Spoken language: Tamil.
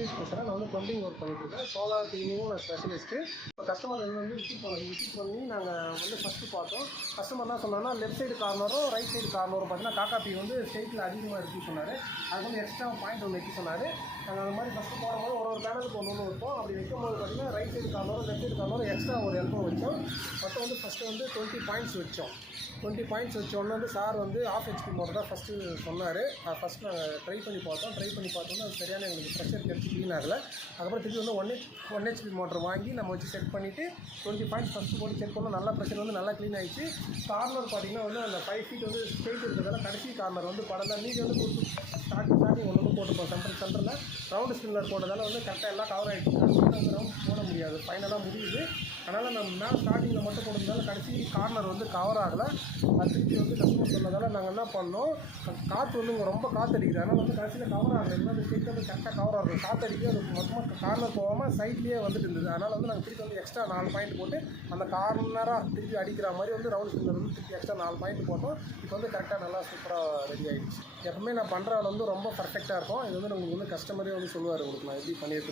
நிதிஷ் பேசுகிறேன். நான் வந்து ப்ளம்பிங் ஒர்க் பண்ணிட்டுருக்கேன். சோலார் கிளீனிங்கும் நான் ஸ்பெஷலிஸ்ட்டு. இப்போ கஸ்டமர் வந்து விசிட் பண்ணி நாங்கள் வந்து ஃபஸ்ட்டு பார்த்தோம். கஸ்டமர் என்ன சொன்னாங்கன்னா, லெஃப்ட் சைடு கார்னரும் ரைட் சைடு கார்னரும் பார்த்தீங்கன்னா காக்காப்பி வந்து ஸ்ட்ரெயிட்டில் அதிகமாக இருக்குன்னு சொன்னார். அது வந்து எக்ஸ்ட்ரா பாயிண்ட் ஒன்று வைக்க சொன்னார். நாங்கள் அந்த மாதிரி ஃபஸ்ட்டு போடும்போது ஒரு பேனலுக்கு ஒன்று வைப்போம். அப்படி வைக்கும்போது பார்த்தீங்கன்னா ரைட் சைடு கார்னரும் லெஃப்ட் சைடு கார்னரும் எக்ஸ்ட்ரா ஒரு எல்போ வச்சோம். மொத்தம் வந்து ஃபஸ்ட்டு வந்து 20 பாயிண்ட்ஸ் வச்சோம். 20 பாயிண்ட்ஸ் வச்சோன்னு வந்து சார் வந்து ஆஃப் ஹெச்பி மோட்டர் தான் ஃபஸ்ட்டு சொன்னார். ஃபஸ்ட்டு நாங்கள் ட்ரை பண்ணி பார்த்தோம்னா அது சரியான எங்களுக்கு ப்ரெஷர் கிடச்சி க்ளீன் ஆகலை. அதுக்கப்புறம் திருப்பி வந்து 1 ஹெச்பி மோட்டர் வாங்கி நம்ம வச்சு செட் பண்ணிவிட்டு 20 பாயிண்ட்ஸ் ஃபஸ்ட்டு போட்டு செக் பண்ணோம். நல்லா ப்ரெஷர் வந்து நல்லா க்ளீன் ஆகிடுச்சு. கார்னர் பார்த்திங்கன்னா வந்து அந்த 5 ஃபீட் வந்து ஸ்ட்ரெயிட் இருக்கிறதால கடைசி கார்னர் வந்து படலாம். நீங்கள் வந்து ஸ்டார்டிங் ஒன்று போட்டுப்போம். சென்டரில் ரவுண்டு ஸ்பின்னர் போட்டதால் வந்து கரெக்டாக எல்லாம் கவர் ஆகிடுச்சு. அந்த ரவுண்ட் போட முடியாது, ஃபைனலாக முடியுது. அதனால் நம்ம மேலே ஸ்டார்டிங்கில் மட்டும் போடுறதுனால கடைசி கார்னர் வந்து கவர் ஆகலை. அது திருப்பி வந்து கஸ்டமர் சொன்னதால் நாங்கள் என்ன பண்ணோம், காற்று வந்து இங்கே ரொம்ப காற்றடிக்குது. அதனால் வந்து கடைசியில் கவர் ஆகலை. அந்த சைட் வந்து கரெக்டாக கவர் ஆகும். காற்றடிக்கு அது மொத்தமாக கார்னர் போகாமல் சைட்லேயே வந்துட்டு இருந்தது. அதனால் வந்து நாங்கள் திருப்பி வந்து எக்ஸ்ட்ரா 4 பாயிண்ட் போட்டு அந்த கார்னராக திருப்பி அடிக்கிற மாதிரி வந்து ரவுண்ட் ஸ்பின்னர் வந்து திருப்பி எக்ஸ்ட்ரா 4 பாயிண்ட் போட்டோம். இப்போ வந்து கரெக்டாக நல்லா சூப்பராக ரெடி ஆகிடுச்சு. எப்பவுமே நான் பண்ணுற ஆள் வந்து ரொம்ப பர்ஃபெக்டாக இருக்கும். இது வந்து உங்களுக்கு வந்து கஸ்டமரே வந்து சொல்லுவார், உங்களுக்கு நான் எப்படி பண்ணியிருக்கேன்.